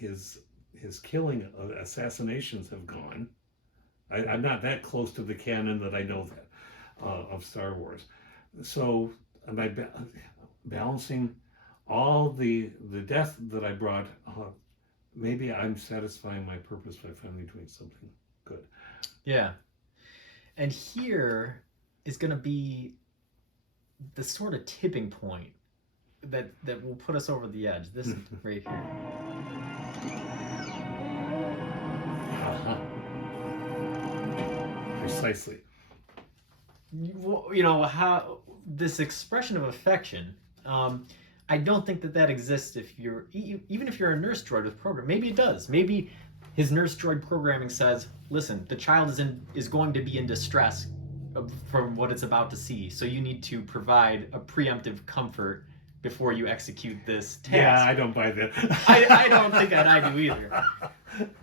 killing assassinations have gone. I'm not that close to the canon that I know that of Star Wars. So am I balancing all the death that I brought maybe I'm satisfying my purpose by finally doing something good. Yeah. And here is going to be the sort of tipping point that will put us over the edge. This right here. Precisely. You know how this expression of affection. I don't think that exists if you're even if you're a nurse droid with program. Maybe it does. Maybe his nurse droid programming says, "Listen, the child is going to be in distress from what it's about to see. So you need to provide a preemptive comfort before you execute this task." Yeah, I don't buy that. I don't think that I do either.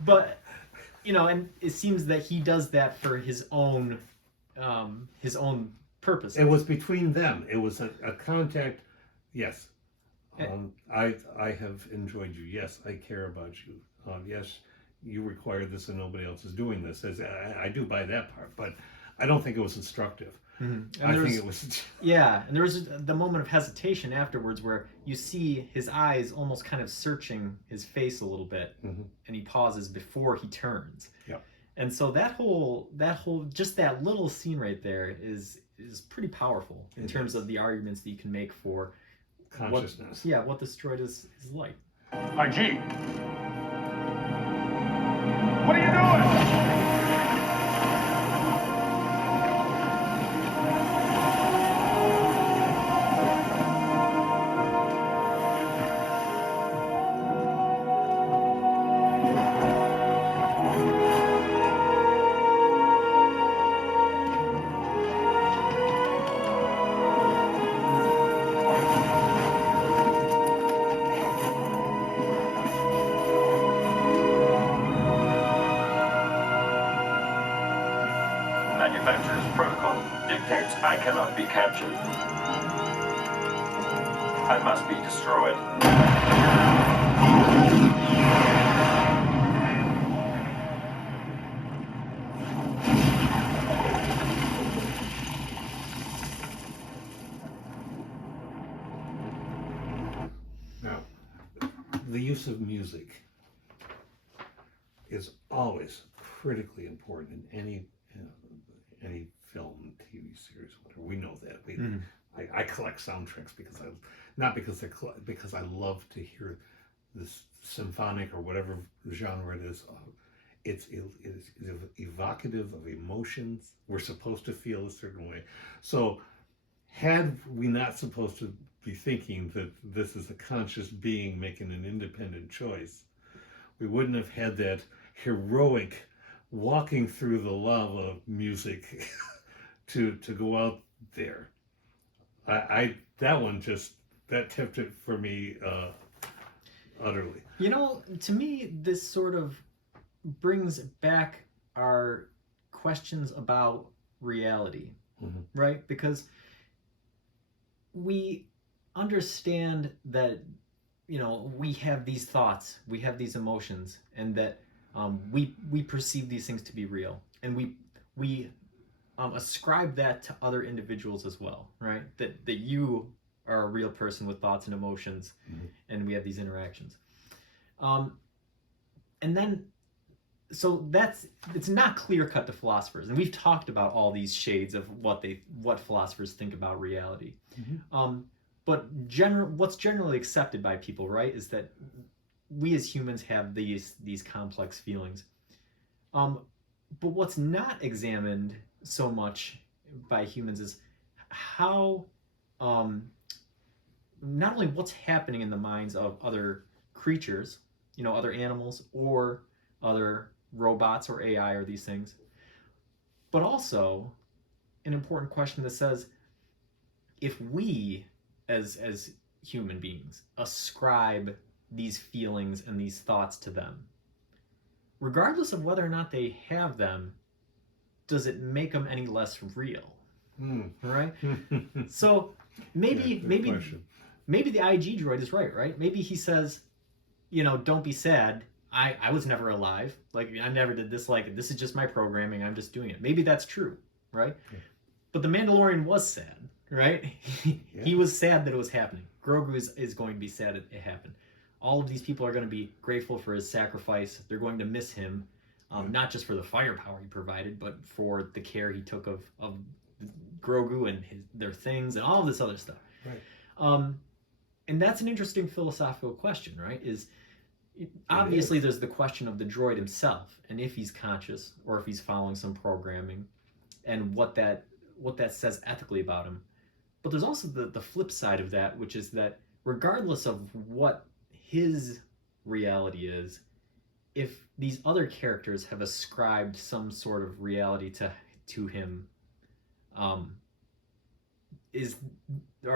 But and it seems that he does that for his own purpose. It was between them. It was a contact. Yes. I have enjoyed you. Yes, I care about you. Yes, you require this and nobody else is doing this. I do buy that part, but I don't think it was instructive. Mm-hmm. I think it was... Yeah, and there was the moment of hesitation afterwards where you see his eyes almost kind of searching his face a little bit, and he pauses before he turns. Yep. And so that whole just that little scene right there is pretty powerful in terms of the arguments that you can make for consciousness. What this droid is like. IG, what are you doing? Manufacturer's protocol dictates I cannot be captured. I must be destroyed. Now, the use of music is always critically important in any film, TV series, whatever. We know that. I collect soundtracks because because I love to hear this symphonic or whatever genre it is. It is evocative of emotions. We're supposed to feel a certain way. So, had we not supposed to be thinking that this is a conscious being making an independent choice, we wouldn't have had that heroic walking through the lava music to go out there. That tipped it for me utterly. To me, this sort of brings back our questions about reality, right? Because we understand that we have these thoughts, we have these emotions, and that we perceive these things to be real, and we ascribe that to other individuals as well, right? That you are a real person with thoughts and emotions, and we have these interactions. And then, so it's not clear cut to philosophers, and we've talked about all these shades of what philosophers think about reality. But what's generally accepted by people, right, is that we as humans have these complex feelings. But what's not examined so much by humans is how, not only what's happening in the minds of other creatures, other animals or other robots or AI or these things, but also an important question that says, if we as human beings ascribe these feelings and these thoughts to them, regardless of whether or not they have them, does it make them any less real? Right? So maybe the IG droid is right? Maybe he says, don't be sad. I was never alive. Like, I never did this. Like, this is just my programming. I'm just doing it. Maybe that's true, right? Yeah. But the Mandalorian was sad, right? He was sad that it was happening. Grogu is going to be sad it happened. all of these people are going to be grateful for his sacrifice. They're going to miss him, not just for the firepower he provided, but for the care he took of Grogu and their things and all of this other stuff. Right. And that's an interesting philosophical question, right? Obviously there's the question of the droid himself and if he's conscious or if he's following some programming and what that says ethically about him. But there's also the flip side of that, which is that regardless of what his reality is, if these other characters have ascribed some sort of reality to him, are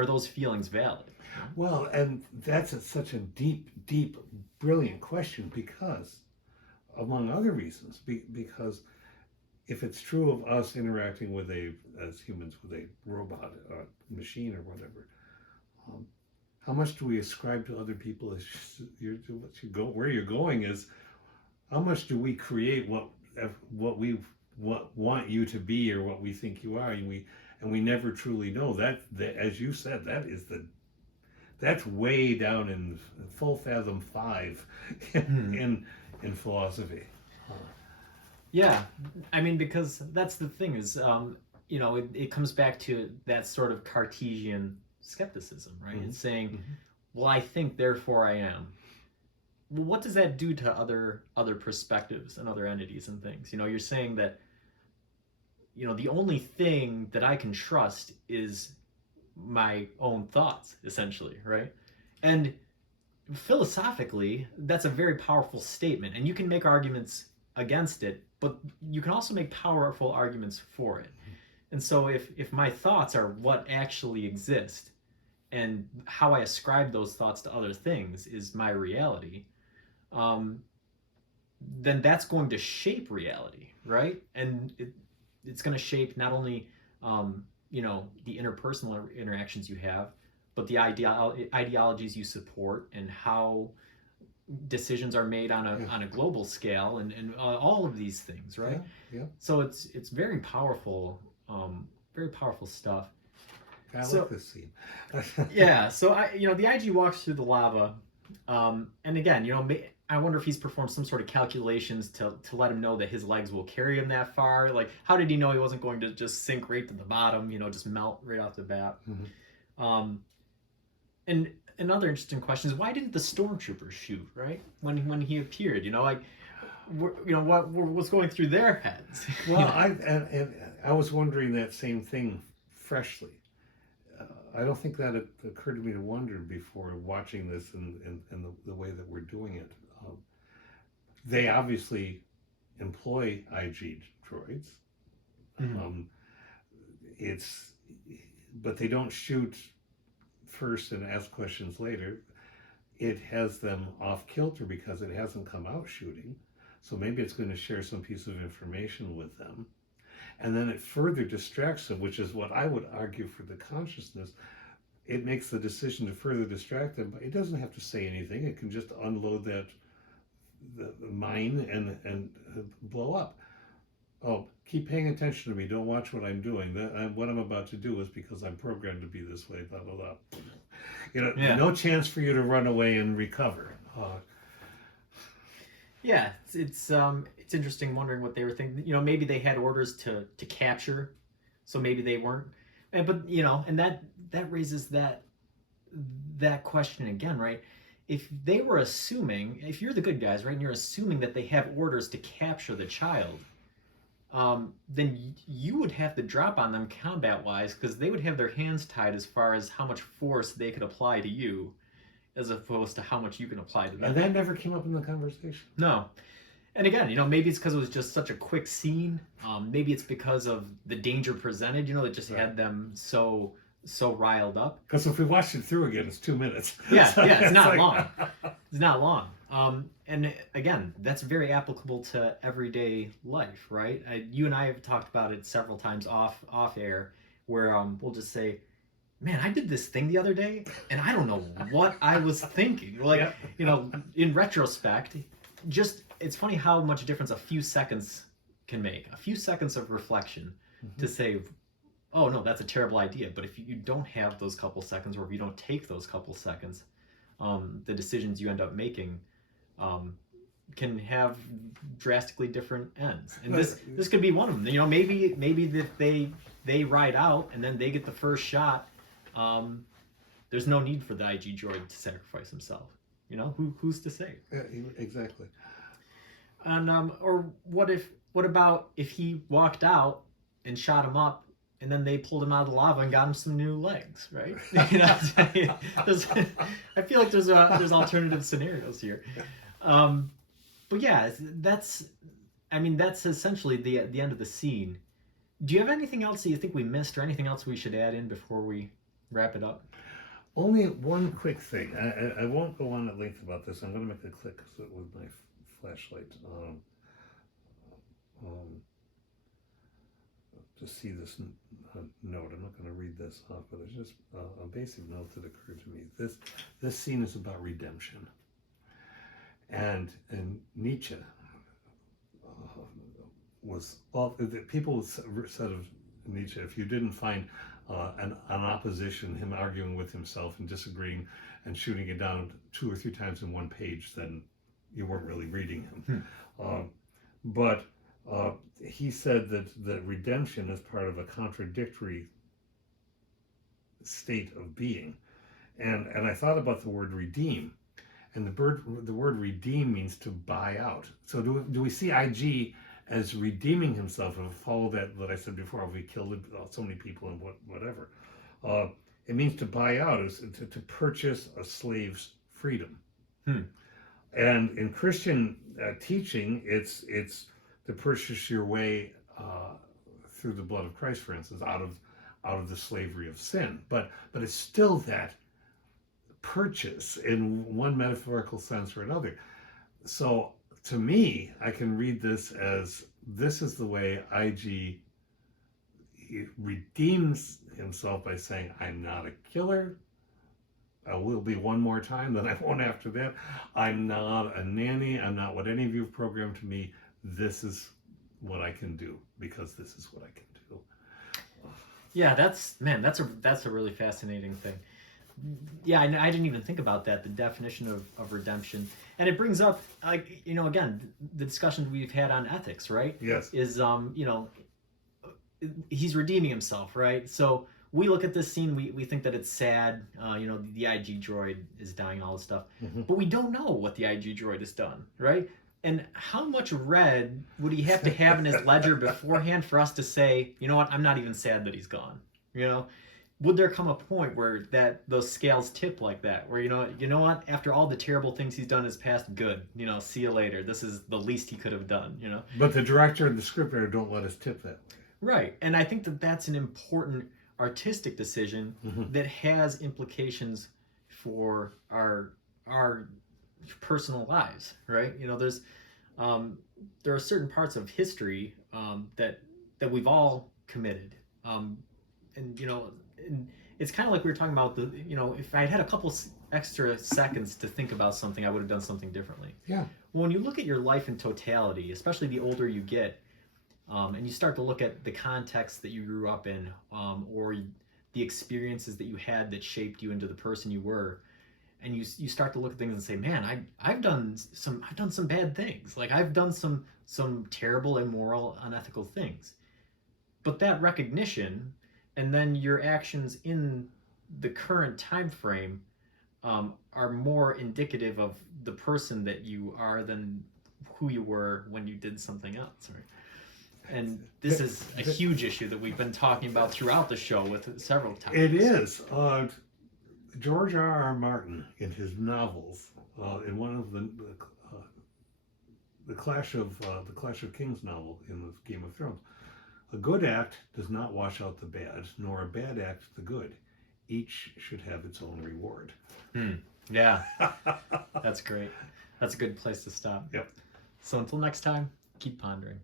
those feelings valid? Well, and that's such a deep, brilliant question because, among other reasons, because if it's true of us interacting with as humans with a robot, a machine, or whatever, how much do we ascribe to other people as where you're going is how much do we create what we want you to be or what we think you are, and we never truly know that as you said, that's way down in full fathom 5 in philosophy. Yeah, I mean, because that's the thing is, it comes back to that sort of Cartesian skepticism, right? It's saying, well, I think, therefore I am. Well, what does that do to other perspectives and other entities and things? You're saying that, the only thing that I can trust is my own thoughts, essentially, right? And philosophically, that's a very powerful statement, and you can make arguments against it, but you can also make powerful arguments for it. And so if my thoughts are what actually exist, and how I ascribe those thoughts to other things is my reality, then that's going to shape reality, right? And it's going to shape not only the interpersonal interactions you have, but the ideologies you support and how decisions are made on a global scale and all of these things, right? Yeah. So it's very powerful stuff. I like this scene. Yeah. So the IG walks through the lava, and again, I wonder if he's performed some sort of calculations to let him know that his legs will carry him that far. Like, how did he know he wasn't going to just sink right to the bottom? Just melt right off the bat. And another interesting question is, why didn't the stormtroopers shoot right when he appeared? What was going through their heads? Well, I was wondering that same thing freshly. I don't think that it occurred to me to wonder before watching this and the way that we're doing it. They obviously employ IG droids. But they don't shoot first and ask questions later. It has them off kilter because it hasn't come out shooting. So maybe it's going to share some piece of information with them. And then it further distracts them, which is what I would argue for the consciousness. It makes the decision to further distract them, but it doesn't have to say anything. It can just unload the mine and blow up. Oh, keep paying attention to me. Don't watch what I'm doing. What I'm about to do is because I'm programmed to be this way, blah, blah, blah. No chance for you to run away and recover. Yeah, it's interesting wondering what they were thinking. Maybe they had orders to capture, so maybe they weren't. But and that raises that question again, right? If they were assuming, if you're the good guys, right, and you're assuming that they have orders to capture the child, then you would have to drop on them combat-wise because they would have their hands tied as far as how much force they could apply to you, as opposed to how much you can apply to them. And that never came up in the conversation. No. And again, maybe it's because it was just such a quick scene. Maybe it's because of the danger presented, that just had them so riled up. Because if we watched it through again, it's 2 minutes. Yeah, it's not long. It's not long. And again, that's very applicable to everyday life, right? You and I have talked about it several times off air, where we'll just say, man, I did this thing the other day, and I don't know what I was thinking. Like, in retrospect, it's funny how much difference a few seconds can make. A few seconds of reflection to say, oh no, that's a terrible idea. But if you don't have those couple seconds, or if you don't take those couple seconds, the decisions you end up making can have drastically different ends. And this could be one of them. You know, maybe that they ride out and then they get the first shot. There's no need for the IG droid to sacrifice himself. You know, who's to say? Yeah, exactly. And or what about if he walked out and shot him up, and then they pulled him out of the lava and got him some new legs, right? You know, I feel like there's alternative scenarios here. But yeah, that's essentially the end of the scene. Do you have anything else that you think we missed, or anything else we should add in before we wrap it up? Only one quick thing. I won't go on at length about this. I'm going to make a click with my flashlight to see this note. I'm not going to read this off, but it's just a basic note that occurred to me. This scene is about redemption, and Nietzsche was all people said of Nietzsche, if you didn't find an opposition, him arguing with himself and disagreeing and shooting it down 2 or 3 times in one page, then you weren't really reading him. But he said that redemption is part of a contradictory state of being. And I thought about the word redeem. And the word redeem means to buy out. So do we see IG as redeeming himself, and follow that I said before, if we killed so many people and whatever. It means to buy out, is to purchase a slave's freedom. And in Christian teaching, it's to purchase your way through the blood of Christ, for instance, out of the slavery of sin. But it's still that purchase in one metaphorical sense or another. So to me, I can read this as this is the way IG redeems himself by saying, I'm not a killer. I will be one more time, then I won't after that. I'm not a nanny. I'm not what any of you have programmed to me. This is what I can do, because this is what I can do. Yeah, that's a really fascinating thing. Yeah, I didn't even think about that, the definition of redemption. And it brings up, like, you know, again, the discussions we've had on ethics, right? Yes. Is, you know, he's redeeming himself, right? So we look at this scene, we think that it's sad, you know, the IG droid is dying and all this stuff. But we don't know what the IG droid has done, right? And how much red would he have to have in his ledger beforehand for us to say, you know what, I'm not even sad that he's gone, you know? Would there come a point where those scales tip like that, where you know what, after all the terrible things he's done in his past, good, you know, see you later. This is the least he could have done, you know. But the director and the scriptwriter don't let us tip that way. Right, and I think that's an important artistic decision that has implications for our personal lives, right? You know, there are certain parts of history that we've all committed, and you know. And it's kind of like we were talking about you know, if I had a couple extra seconds to think about something, I would have done something differently. Yeah. Well, when you look at your life in totality, especially the older you get, and you start to look at the context that you grew up in, or the experiences that you had that shaped you into the person you were, and you start to look at things and say, man, I've done some bad things. Like I've done some terrible, immoral, unethical things. But that recognition, and then your actions in the current time frame are more indicative of the person that you are than who you were when you did something else. Right? And this is a huge issue that we've been talking about throughout the show with several times. It is. George R.R. Martin, in his novels, in one of the Clash of Kings novel in the Game of Thrones, a good act does not wash out the bad, nor a bad act the good. Each should have its own reward. Yeah, that's great. That's a good place to stop. Yep. So until next time, keep pondering.